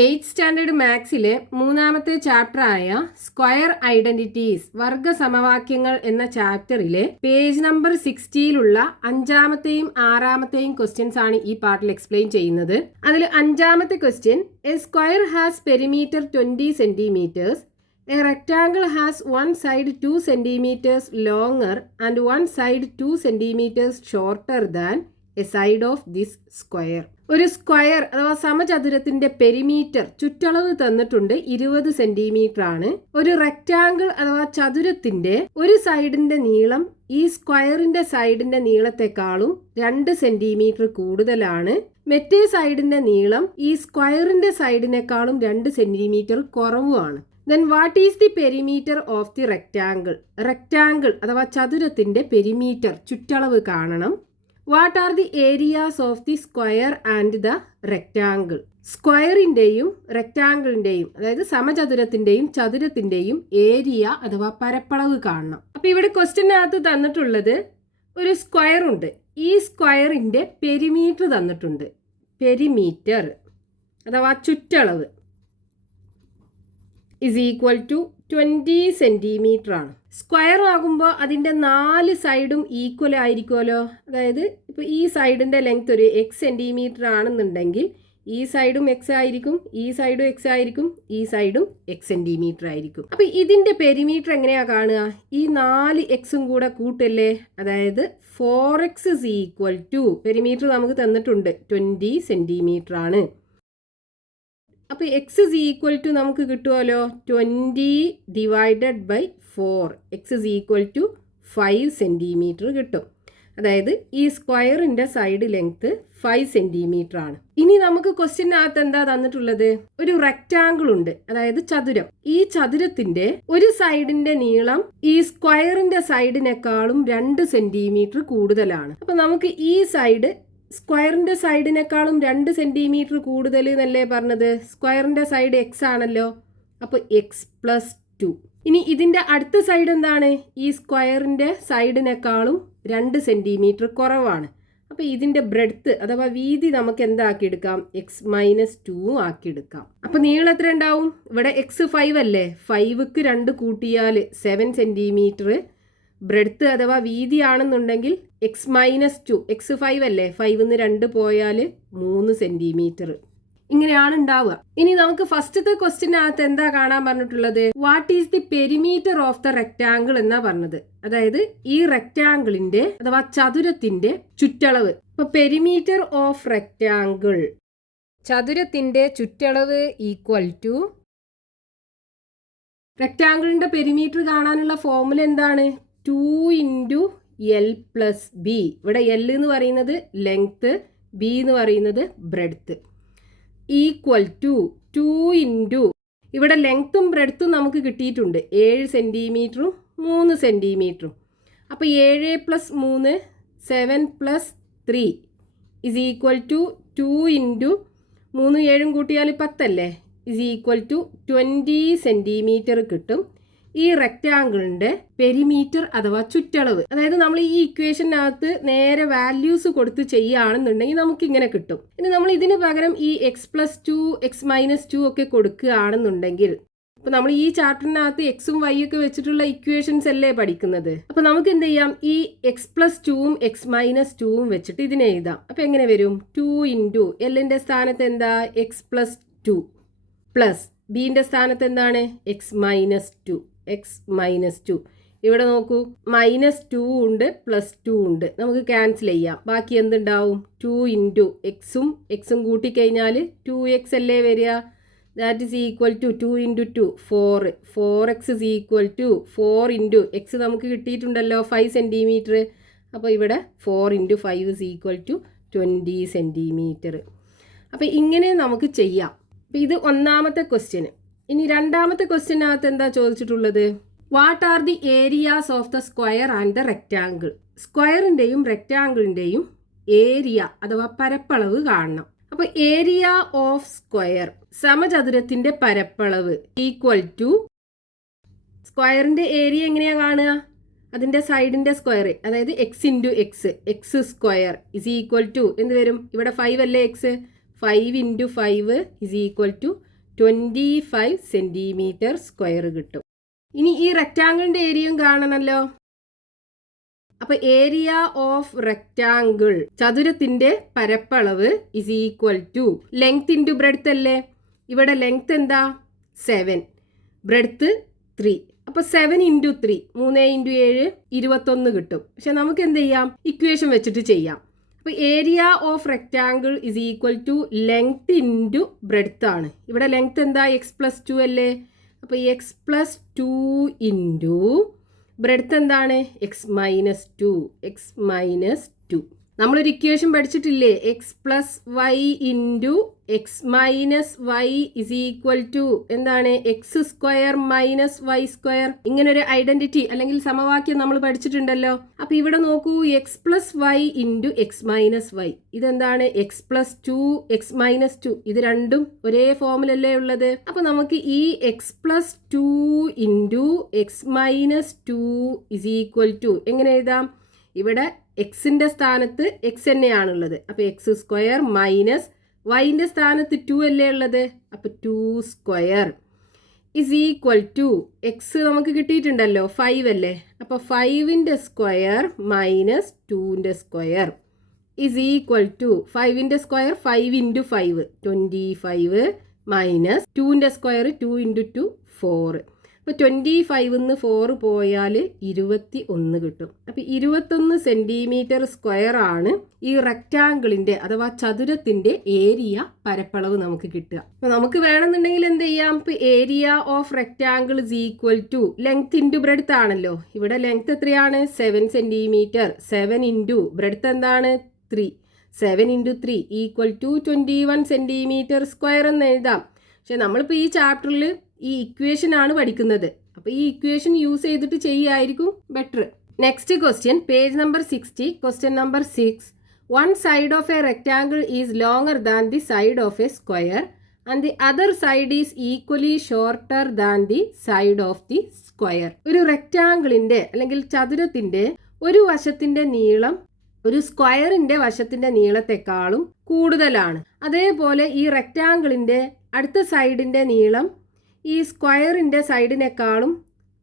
8th standard മാത്സിലെ മൂന്നാമത്തെ ചാപ്റ്ററായ square identities വർഗ സമവാക്യങ്ങൾ എന്ന ചാപ്റ്ററിലെ പേജ് നമ്പർ 60-ലുള്ള അഞ്ചാമത്തെയും ആറാമത്തെയും ക്വസ്റ്റ്യൻസ് ആണ് ഈ പാർട്ടിൽ എക്സ്പ്ലെയിൻ ചെയ്യുന്നത്. അതിൽ അഞ്ചാമത്തെ question, A square has perimeter 20 centimetres. A rectangle has one side 2 centimeters longer and one side 2 centimeters shorter than a side of this square. ഒരു സ്ക്വയർ അഥവാ സമചതുരത്തിന്റെ പെരിമീറ്റർ ചുറ്റളവ് തന്നിട്ടുണ്ട് 20 സെന്റിമീറ്റർ ആണ്. ഒരു റെക്ടാങ്കിൾ അഥവാ ചതുരത്തിന്റെ ഒരു സൈഡിന്റെ നീളം ഈ സ്ക്വയറിന്റെ സൈഡിന്റെ നീളത്തെക്കാളും 2 സെന്റിമീറ്റർ കൂടുതലാണ്. മറ്റേ സൈഡിന്റെ നീളം ഈ സ്ക്വയറിന്റെ സൈഡിനേക്കാളും 2 centimetre കുറവുമാണ്. Then what is the perimeter of the rectangle? Rectangle അഥവാ ചതുരത്തിന്റെ പെരിമീറ്റർ ചുറ്റളവ് കാണണം. What are the areas of the square and the rectangle? സ്ക്വയറിന്റെയും റെക്ടാങ്കിളിന്റെയും അതായത് സമചതുരത്തിന്റെയും ചതുരത്തിന്റെയും ഏരിയ അഥവാ പരപ്പളവ് കാണണം. അപ്പൊ ഇവിടെ ക്വസ്റ്റ്യനകത്ത് തന്നിട്ടുള്ളത് ഒരു സ്ക്വയർ ഉണ്ട്. ഈ സ്ക്വയറിന്റെ പെരിമീറ്റർ തന്നിട്ടുണ്ട്. പെരിമീറ്റർ അഥവാ ചുറ്റളവ് is equal to 20 സെന്റിമീറ്റർ ആണ്. സ്ക്വയർ ആകുമ്പോൾ അതിൻ്റെ 4 സൈഡും ഈക്വൽ ആയിരിക്കുമല്ലോ. അതായത് ഇപ്പോൾ ഈ സൈഡിൻ്റെ ലെങ്ത് ഒരു എക്സ് സെൻറ്റിമീറ്റർ ആണെന്നുണ്ടെങ്കിൽ ഈ സൈഡും എക്സ് ആയിരിക്കും, ഈ സൈഡും എക്സ് ആയിരിക്കും, ഈ സൈഡും എക്സ് സെൻറ്റിമീറ്റർ ആയിരിക്കും. അപ്പോൾ ഇതിൻ്റെ പെരിമീറ്റർ എങ്ങനെയാണ് കാണുക? ഈ 4 എക്സും കൂടെ കൂട്ടല്ലേ, അതായത് 4x is equal to perimeter നമുക്ക് തന്നിട്ടുണ്ട് 20 സെൻറ്റിമീറ്റർ ആണ്. അപ്പോൾ എക്സ് ഇസ് ഈക്വൽ ടു നമുക്ക് കിട്ടുമല്ലോ 20 divided by 4. X is equal to 5 centimetre കിട്ടും. അതായത് ഈ സ്ക്വയറിൻ്റെ സൈഡ് ലെങ്ത് 5 സെൻറ്റിമീറ്റർ ആണ്. ഇനി നമുക്ക് ക്വസ്റ്റ്യനകത്ത് എന്താ തന്നിട്ടുള്ളത്? ഒരു റെക്റ്റാങ്കിൾ ഉണ്ട്, അതായത് ചതുരം. ഈ ചതുരത്തിന്റെ ഒരു സൈഡിന്റെ നീളം ഈ സ്ക്വയറിന്റെ സൈഡിനേക്കാളും 2 സെൻറ്റിമീറ്റർ കൂടുതലാണ്. അപ്പൊ നമുക്ക് ഈ സൈഡ് സ്ക്വയറിന്റെ സൈഡിനേക്കാളും 2 സെന്റിമീറ്റർ കൂടുതൽ എന്നല്ലേ പറഞ്ഞത്? സ്ക്വയറിന്റെ സൈഡ് എക്സ് ആണല്ലോ, അപ്പോൾ x+2. ഇനി ഇതിന്റെ അടുത്ത സൈഡ് എന്താണ്? ഈ സ്ക്വയറിന്റെ സൈഡിനേക്കാളും 2 സെന്റിമീറ്റർ കുറവാണ്. അപ്പോൾ ഇതിന്റെ ബ്രെഡ്ത്ത് അഥവാ വീതി നമുക്ക് എന്താക്കിയെടുക്കാം? x-2 ആക്കിയെടുക്കാം. അപ്പോൾ നീളം എത്ര ഉണ്ടാവും? ഇവിടെ x5 അല്ലേ, 5ക്ക് 2 കൂട്ടിയാൽ 7 സെന്റിമീറ്റർ. ബ്രെഡ്ത്ത് അഥവാ വീതി ആണെന്നുണ്ടെങ്കിൽ x-2, x5 അല്ലേ, 5ന്ന് 2 പോയാൽ 3 സെന്റിമീറ്റർ. ഇങ്ങനെയാണ് ഉണ്ടാവുക. ഇനി നമുക്ക് ഫസ്റ്റത്തെ ക്വസ്റ്റ്യനകത്ത് എന്താ കാണാൻ പറഞ്ഞിട്ടുള്ളത്? What is the perimeter of the rectangle എന്നാ പറഞ്ഞത്. അതായത് ഈ റെക്ടാങ്കിളിന്റെ അഥവാ ചതുരത്തിന്റെ ചുറ്റളവ്. ഇപ്പൊ പെരിമീറ്റർ ഓഫ് റെക്ടാങ്കിൾ, ചതുരത്തിന്റെ ചുറ്റളവ് ഈക്വൽ ടു, റെക്ടാങ്കിളിന്റെ പെരിമീറ്റർ കാണാനുള്ള ഫോർമുല എന്താണ്? 2 × L+B. ഇവിടെ L എന്ന് പറയുന്നത് ലെങ്ത്, B എന്ന് പറയുന്നത് ബ്രെഡ്ത്ത്. ഈക്വൽ ടു 2 ഇവിടെ ലെങ്ത്തും ബ്രെഡ്ത്തും നമുക്ക് കിട്ടിയിട്ടുണ്ട് 7 സെൻറ്റിമീറ്ററും 3 സെൻറ്റിമീറ്ററും. അപ്പോൾ 7 + 3 7 + 3 ഇസ് ഈക്വൽ ടു 2 × 3 7 കൂട്ടിയാൽ 10 അല്ലേ, ഇസ് ഈക്വൽ ടു 20 സെൻറ്റിമീറ്റർ കിട്ടും. ഈ റെക്റ്റാങ്കിളിന്റെ പെരിമീറ്റർ അഥവാ ചുറ്റളവ്. അതായത് നമ്മൾ ഈ ഇക്വേഷനകത്ത് നേരെ വാല്യൂസ് കൊടുത്ത് ചെയ്യുകയാണെന്നുണ്ടെങ്കിൽ നമുക്ക് ഇങ്ങനെ കിട്ടും. ഇനി നമ്മൾ ഇതിന് പകരം ഈ x+2 x-2 ഒക്കെ കൊടുക്കുകയാണെന്നുണ്ടെങ്കിൽ, അപ്പൊ നമ്മൾ ഈ ചാപ്റ്ററിനകത്ത് എക്സും വൈ ഒക്കെ വെച്ചിട്ടുള്ള ഇക്വേഷൻസ് അല്ലേ പഠിക്കുന്നത്. അപ്പൊ നമുക്ക് എന്ത് ചെയ്യാം? ഈ x+2ഉം x-2ഉം വെച്ചിട്ട് ഇതിനെ എഴുതാം. അപ്പൊ എങ്ങനെ വരും? 2 × Lന്റെ സ്ഥാനത്ത് എന്താ? x+2 പ്ലസ് ബിന്റെ സ്ഥാനത്ത് എന്താണ്? x-2. x-2. ഇവിടെ നോക്കൂ, -2 ഉണ്ട്, +2 ഉണ്ട്. നമുക്ക് ക്യാൻസൽ ചെയ്യാം. ബാക്കി എന്തുണ്ടാവും? 2 × എക്സും എക്സും കൂട്ടിക്കഴിഞ്ഞാൽ 2x അല്ലേ വരിക. That is equal to 2 × 2 4. 4x is equal to 4 × x നമുക്ക് കിട്ടിയിട്ടുണ്ടല്ലോ 5 സെൻറ്റിമീറ്റർ. അപ്പോൾ ഇവിടെ 4 × 5 is equal to 20 സെൻറ്റിമീറ്റർ. അപ്പോൾ ഇങ്ങനെ നമുക്ക് ചെയ്യാം. അപ്പോൾ ഇത് ഒന്നാമത്തെ ക്വസ്റ്റ്യൻ. ഇനി രണ്ടാമത്തെ ക്വസ്റ്റ്യനകത്ത് എന്താ ചോദിച്ചിട്ടുള്ളത്? What are the areas of the square and the rectangle? സ്ക്വയറിന്റെയും റെക്റ്റാങ്കിളിന്റെയും ഏരിയ അഥവാ പരപ്പളവ് കാണണം. അപ്പോൾ ഏരിയ ഓഫ് സ്ക്വയർ, സമചതുരത്തിന്റെ പരപ്പളവ്, ഈക്വൽ ടു സ്ക്വയറിന്റെ ഏരിയ എങ്ങനെയാ കാണുക? അതിന്റെ സൈഡിന്റെ സ്ക്വയർ, അതായത് x × x, x² is equal to എന്ത് വരും? ഇവിടെ 5 അല്ലേ x, 5 into 5 is equal to 25 centimetre square കിട്ടും. ഇനി ഈ റെക്റ്റാങ്കിളിൻ്റെ ഏരിയയും കാണണമല്ലോ. അപ്പോൾ ഏരിയ ഓഫ് റെക്റ്റാങ്കിൾ, ചതുരത്തിൻ്റെ പരപ്പളവ് is equal to length into breadth അല്ലേ. ഇവിടെ ലെങ്ത് എന്താ 7, ബ്രെഡ്ത്ത് 3. അപ്പോൾ 7 ഇൻറ്റു 3, 3 ഇൻറ്റു 7 21 കിട്ടും. പക്ഷെ നമുക്ക് എന്ത് ചെയ്യാം, ഇക്വേഷൻ വെച്ചിട്ട് ചെയ്യാം. അപ്പോൾ area of rectangle is equal to length into breadth ആണ്. ഇവിടെ ലെങ്ത് എന്താ x+2 അല്ലേ. അപ്പോൾ x+2 ഇൻറ്റു ബ്രെഡ്ത്ത് എന്താണ് x-2. നമ്മളൊരു ഇക്വേഷൻ പഠിച്ചിട്ടില്ലേ, x+y into x-y is equal to എന്താണ് x² - y². ഇങ്ങനൊരു ഐഡന്റിറ്റി അല്ലെങ്കിൽ സമവാക്യം നമ്മൾ പഠിച്ചിട്ടുണ്ടല്ലോ. അപ്പൊ ഇവിടെ നോക്കൂ, x+y ഇൻറ്റു x-y ഇതെന്താണ് x+2 x-2. ഇത് രണ്ടും ഒരേ ഫോമിലല്ലേ ഉള്ളത്. അപ്പൊ നമുക്ക് ഈ x+2 into x-2 is equal to എങ്ങനെ എഴുതാം. ഇവിടെ എക്സിൻ്റെ സ്ഥാനത്ത് എക്സ് തന്നെയാണുള്ളത്. അപ്പോൾ x² മൈനസ് വൈൻ്റെ സ്ഥാനത്ത് 2 അല്ലേ ഉള്ളത്. അപ്പോൾ 2² ഇസ് ഈക്വൽ ടു എക്സ് നമുക്ക് കിട്ടിയിട്ടുണ്ടല്ലോ 5 അല്ലേ. അപ്പോൾ 5ൻ്റെ സ്ക്വയർ മൈനസ് 2ൻ്റെ സ്ക്വയർ ഇസ് ഈക്വൽ ടു 5ൻ്റെ സ്ക്വയർ 5 ഇൻറ്റു 5 25 മൈനസ് 2ൻ്റെ സ്ക്വയർ 2 ഇൻറ്റു 2 4. അപ്പോൾ 25ന്ന് 4 പോയാൽ 21 കിട്ടും. അപ്പോൾ 21 സെൻറ്റിമീറ്റർ സ്ക്വയർ ആണ് ഈ റെക്റ്റാങ്കിളിൻ്റെ അഥവാ ചതുരത്തിൻ്റെ ഏരിയ പരപ്പളവ് നമുക്ക് കിട്ടുക. അപ്പോൾ നമുക്ക് വേണമെന്നുണ്ടെങ്കിൽ എന്ത് ചെയ്യാം, ഇപ്പോൾ area of rectangle is equal to length into breadth ആണല്ലോ. ഇവിടെ ലെങ്ത് എത്രയാണ് 7 സെൻറ്റിമീറ്റർ. 7 ഇൻറ്റു ബ്രെഡ്ത്ത് എന്താണ് 3. 7 into 3 equal to 21 centimetre square എന്ന് എഴുതാം. പക്ഷെ നമ്മളിപ്പോൾ ഈ ചാപ്റ്ററിൽ ഈ ഇക്വേഷൻ ആണ് പഠിക്കുന്നത്. അപ്പോൾ ഈ ഇക്വേഷൻ യൂസ് ചെയ്തിട്ട് ചെയ്യായിരിക്കും better. Next question, page number 60, question number 6. One side of a rectangle is longer than the side of a square and the other side is equally shorter than the side of the square. ഒരു റെക്റ്റാങ്കിളിൻ്റെ അല്ലെങ്കിൽ ചതുരത്തിൻ്റെ ഒരു വശത്തിൻ്റെ നീളം ഒരു സ്ക്വയറിൻ്റെ വശത്തിൻ്റെ നീളത്തെക്കാളും കൂടുതലാണ്. അതേപോലെ ഈ റെക്റ്റാങ്കിളിൻ്റെ അടുത്ത സൈഡിൻ്റെ നീളം ഈ സ്ക്വയറിൻ്റെ സൈഡിനേക്കാളും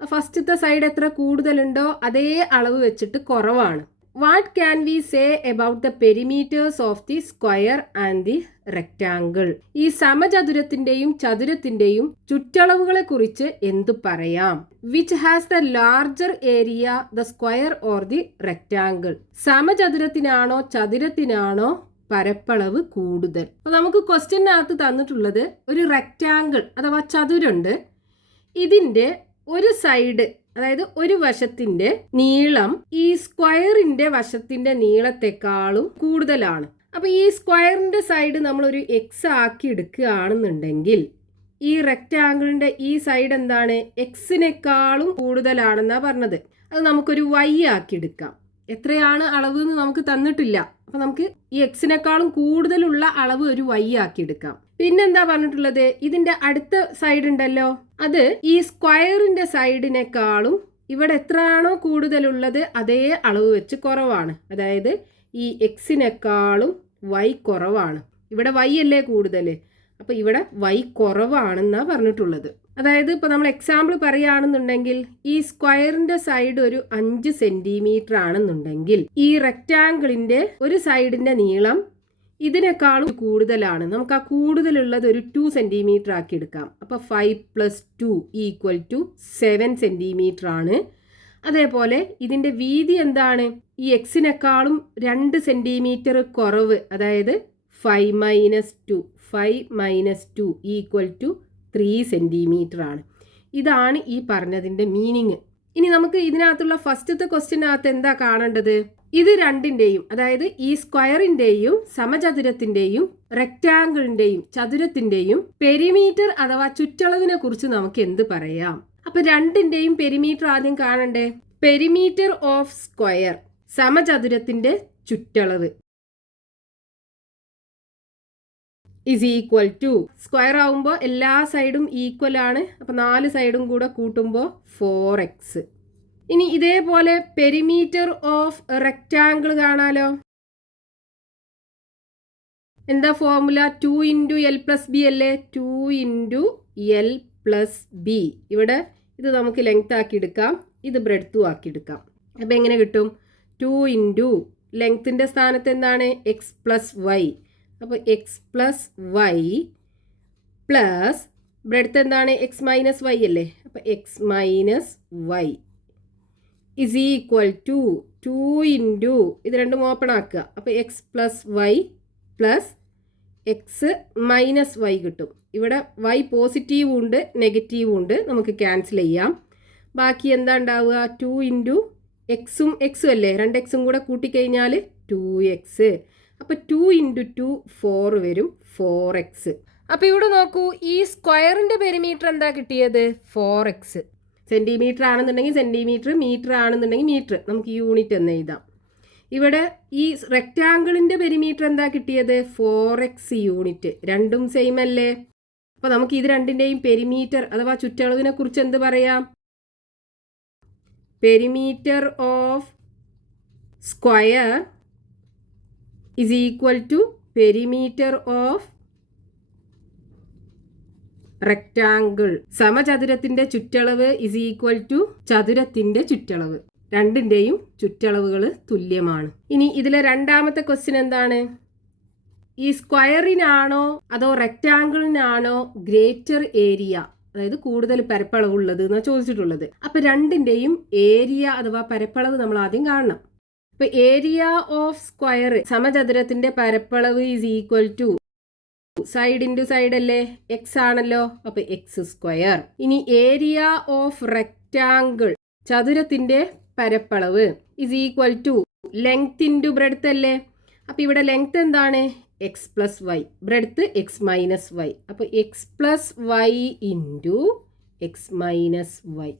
ഫസ്റ്റത്തെ സൈഡ് എത്ര കൂടുതലുണ്ടോ അതേ അളവ് വെച്ചിട്ട് കുറവാണ്. What can we say about the perimeters of the square and the rectangle. ഈ സമചതുരത്തിൻ്റെയും ചതുരത്തിൻ്റെയും ചുറ്റളവുകളെ കുറിച്ച് എന്തു പറയാം. Which has the larger area, the square or the rectangle. സമചതുരത്തിനാണോ ചതുരത്തിനാണോ പരപ്പളവ് കൂടുതൽ. അപ്പോൾ നമുക്ക് ക്വസ്റ്റ്യനകത്ത് തന്നിട്ടുള്ളത് ഒരു റെക്റ്റാങ്കിൾ അഥവാ ചതുരുണ്ട്. ഇതിൻ്റെ ഒരു സൈഡ് അതായത് ഒരു വശത്തിൻ്റെ നീളം ഈ സ്ക്വയറിൻ്റെ വശത്തിൻ്റെ നീളത്തെക്കാളും കൂടുതലാണ്. അപ്പോൾ ഈ സ്ക്വയറിൻ്റെ സൈഡ് നമ്മളൊരു എക്സ് ആക്കി എടുക്കുകയാണെന്നുണ്ടെങ്കിൽ ഈ റെക്റ്റാങ്കിളിൻ്റെ ഈ സൈഡ് എന്താണ് എക്സിനേക്കാളും കൂടുതലാണെന്നാണ് പറഞ്ഞത്. അത് നമുക്കൊരു വൈ ആക്കി എടുക്കാം. എത്രയാണ് അളവ് എന്ന് നമുക്ക് തന്നിട്ടില്ല. അപ്പം നമുക്ക് ഈ എക്സിനേക്കാളും കൂടുതലുള്ള അളവ് ഒരു വൈ ആക്കി എടുക്കാം. പിന്നെന്താ പറഞ്ഞിട്ടുള്ളത്, ഇതിൻ്റെ അടുത്ത സൈഡ് ഉണ്ടല്ലോ, അത് ഈ സ്ക്വയറിൻ്റെ സൈഡിനേക്കാളും ഇവിടെ എത്രയാണോ കൂടുതലുള്ളത് അതേ അളവ് വെച്ച് കുറവാണ്. അതായത് ഈ എക്സിനേക്കാളും വൈ കുറവാണ്. ഇവിടെ വൈ അല്ലേ കൂടുതൽ, അപ്പോൾ ഇവിടെ വൈ കുറവാണെന്നാണ് പറഞ്ഞിട്ടുള്ളത്. അതായത് ഇപ്പോൾ നമ്മൾ എക്സാമ്പിൾ പറയുകയാണെന്നുണ്ടെങ്കിൽ ഈ സ്ക്വയറിൻ്റെ സൈഡ് ഒരു 5 സെൻറ്റിമീറ്റർ ആണെന്നുണ്ടെങ്കിൽ ഈ റെക്റ്റാങ്കിളിൻ്റെ ഒരു സൈഡിൻ്റെ നീളം ഇതിനേക്കാളും കൂടുതലാണ്. നമുക്ക് ആ കൂടുതലുള്ളത് ഒരു 2 സെൻറ്റിമീറ്റർ ആക്കി എടുക്കാം. അപ്പോൾ 5 + 2 = 7 സെൻറ്റിമീറ്റർ ആണ്. അതേപോലെ ഇതിൻ്റെ വീതി എന്താണ്, ഈ എക്സിനേക്കാളും 2 സെൻറ്റിമീറ്റർ കുറവ്. അതായത് 5 - 2 = 3 സെൻറ്റിമീറ്റർ ആണ്. ഇതാണ് ഈ പറഞ്ഞതിൻ്റെ മീനിങ്. ഇനി നമുക്ക് ഇതിനകത്തുള്ള ഫസ്റ്റത്തെ ക്വസ്റ്റ്യനകത്ത് എന്താ കാണേണ്ടത്, ഇത് രണ്ടിൻ്റെയും അതായത് ഈ സ്ക്വയറിൻ്റെയും സമചതുരത്തിൻ്റെയും റെക്റ്റാങ്കിളിൻ്റെയും ചതുരത്തിൻ്റെയും പെരിമീറ്റർ അഥവാ ചുറ്റളവിനെ കുറിച്ച് നമുക്ക് എന്ത് പറയാം. അപ്പോൾ രണ്ടിൻ്റെയും പെരിമീറ്റർ ആദ്യം കാണണ്ടേ. പെരിമീറ്റർ ഓഫ് സ്ക്വയർ, സമചതുരത്തിൻ്റെ ചുറ്റളവ്, is equal to സ്ക്വയർ ആവുമ്പോൾ എല്ലാ സൈഡും ഈക്വൽ ആണ്. അപ്പോൾ 4 സൈഡും കൂടെ കൂട്ടുമ്പോൾ 4x. ഇനി ഇതേപോലെ പെരിമീറ്റർ ഓഫ് റെക്റ്റാങ്കിൾ കാണാലോ. എന്താ formula? 2 into L plus B അല്ലേ? 2 ഇൻറ്റു എൽ പ്ലസ് ബി. ഇവിടെ ഇത് നമുക്ക് ലെങ്ത് ആക്കി എടുക്കാം, ഇത് ബ്രെഡ്ത്തും ആക്കി എടുക്കാം. അപ്പം എങ്ങനെ കിട്ടും? 2 ഇൻറ്റു ലെങ്ത്തിൻ്റെ സ്ഥാനത്ത് എന്താണ്? X plus y. അപ്പോൾ x plus y plus breadth എന്താണ്? എക്സ് മൈനസ് വൈ അല്ലേ? അപ്പോൾ x minus y is equal to 2 into ഇത് രണ്ടും ഓപ്പൺ ആക്കുക. അപ്പോൾ x plus y plus x minus y കിട്ടും. ഇവിടെ വൈ പോസിറ്റീവും ഉണ്ട് നെഗറ്റീവും ഉണ്ട്, നമുക്ക് ക്യാൻസൽ ചെയ്യാം. ബാക്കി എന്താ ഉണ്ടാവുക? 2 ഇൻറ്റു എക്സും എക്സും അല്ലേ? 2 എക്സും കൂടെ കൂട്ടിക്കഴിഞ്ഞാൽ 2x. അപ്പോൾ 2 ഇൻറ്റു 2 4 വരും, 4x. അപ്പോൾ ഇവിടെ നോക്കൂ, ഈ സ്ക്വയറിൻ്റെ പെരിമീറ്റർ എന്താ കിട്ടിയത്? 4x. സെൻറ്റിമീറ്റർ ആണെന്നുണ്ടെങ്കിൽ സെൻറ്റിമീറ്റർ, മീറ്റർ ആണെന്നുണ്ടെങ്കിൽ മീറ്റർ, നമുക്ക് യൂണിറ്റ് എന്ന് എഴുതാം. ഇവിടെ ഈ റെക്റ്റാങ്കിളിൻ്റെ പെരിമീറ്റർ എന്താ കിട്ടിയത്? 4x unit. രണ്ടും സെയിം അല്ലേ? അപ്പോൾ നമുക്ക് ഇത് രണ്ടിൻ്റെയും പെരിമീറ്റർ അഥവാ ചുറ്റളവിനെ കുറിച്ച് എന്ത് പറയാം? Perimeter of square is equal to perimeter of rectangle. സമചതുരത്തിന്റെ ചുറ്റളവ് ഇസ് ഈക്വൽ ടു ചതുരത്തിന്റെ ചുറ്റളവ്. രണ്ടിൻ്റെയും ചുറ്റളവുകൾ തുല്യമാണ്. ഇനി ഇതിലെ രണ്ടാമത്തെ ക്വസ്റ്റ്യൻ എന്താണ്? ഈ സ്ക്വയറിനാണോ അതോ റെക്റ്റാങ്കിളിനാണോ ഗ്രേറ്റർ ഏരിയ, അതായത് കൂടുതൽ പരപ്പളവുള്ളത് എന്നാണ് ചോദിച്ചിട്ടുള്ളത്. അപ്പം രണ്ടിൻ്റെയും ഏരിയ അഥവാ പരപ്പളവ് നമ്മൾ ആദ്യം കാണണം. അപ്പം ഏരിയ ഓഫ് സ്ക്വയർ, സമചതുരത്തിന്റെ പരപ്പളവ് is equal to side into side അല്ലേ? എക്സ് ആണല്ലോ, അപ്പോൾ എക്സ് സ്ക്വയർ. ഇനി ഏരിയ ഓഫ് റെക്റ്റാങ്കിൾ, ചതുരത്തിന്റെ പരപ്പളവ് is equal to length into breadth അല്ലേ? അപ്പോൾ ഇവിടെ ലെങ്ത് എന്താണ്? X plus y, breadth x minus y. അപ്പോൾ x plus y into x minus y.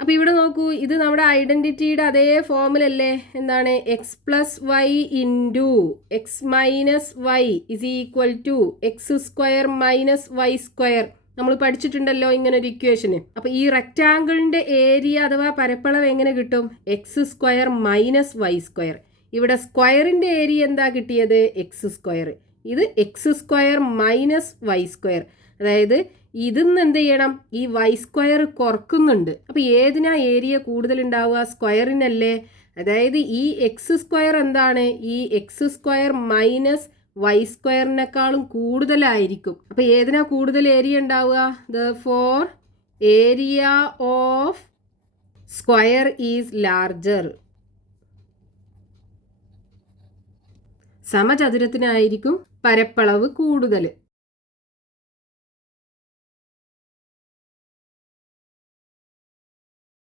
അപ്പോൾ ഇവിടെ നോക്കൂ, ഇത് നമ്മുടെ ഐഡൻറ്റിറ്റിയുടെ അതേ ഫോമിലല്ലേ? എന്താണ്? X plus y into x minus y is equal to x square minus y square. നമ്മൾ പഠിച്ചിട്ടുണ്ടല്ലോ ഇങ്ങനൊരു ഇക്വേഷന്. അപ്പോൾ ഈ റെക്റ്റാങ്കിളിൻ്റെ ഏരിയ അഥവാ പരപ്പളവ് എങ്ങനെ കിട്ടും? X square minus y square. ഇവിടെ സ്ക്വയറിൻ്റെ ഏരിയ എന്താ കിട്ടിയത്? X square. ഇത് x square minus y square. അതായത് ഇതിന്ന് എന്ത് ചെയ്യണം? ഈ വൈ സ്ക്വയർ കുറക്കുന്നുണ്ട്. അപ്പോൾ ഏതിനാ ഏരിയ കൂടുതൽ ഉണ്ടാവുക? സ്ക്വയറിനല്ലേ? അതായത് ഈ എക്സ് സ്ക്വയർ എന്താണ്? ഈ എക്സ് സ്ക്വയർ മൈനസ് വൈ സ്ക്വയറിനേക്കാളും കൂടുതലായിരിക്കും. അപ്പോൾ ഏതിനാ കൂടുതൽ ഏരിയ ഉണ്ടാവുക? Therefore area of square is larger. സമചതുരത്തിനായിരിക്കും പരപ്പളവ് കൂടുതൽ.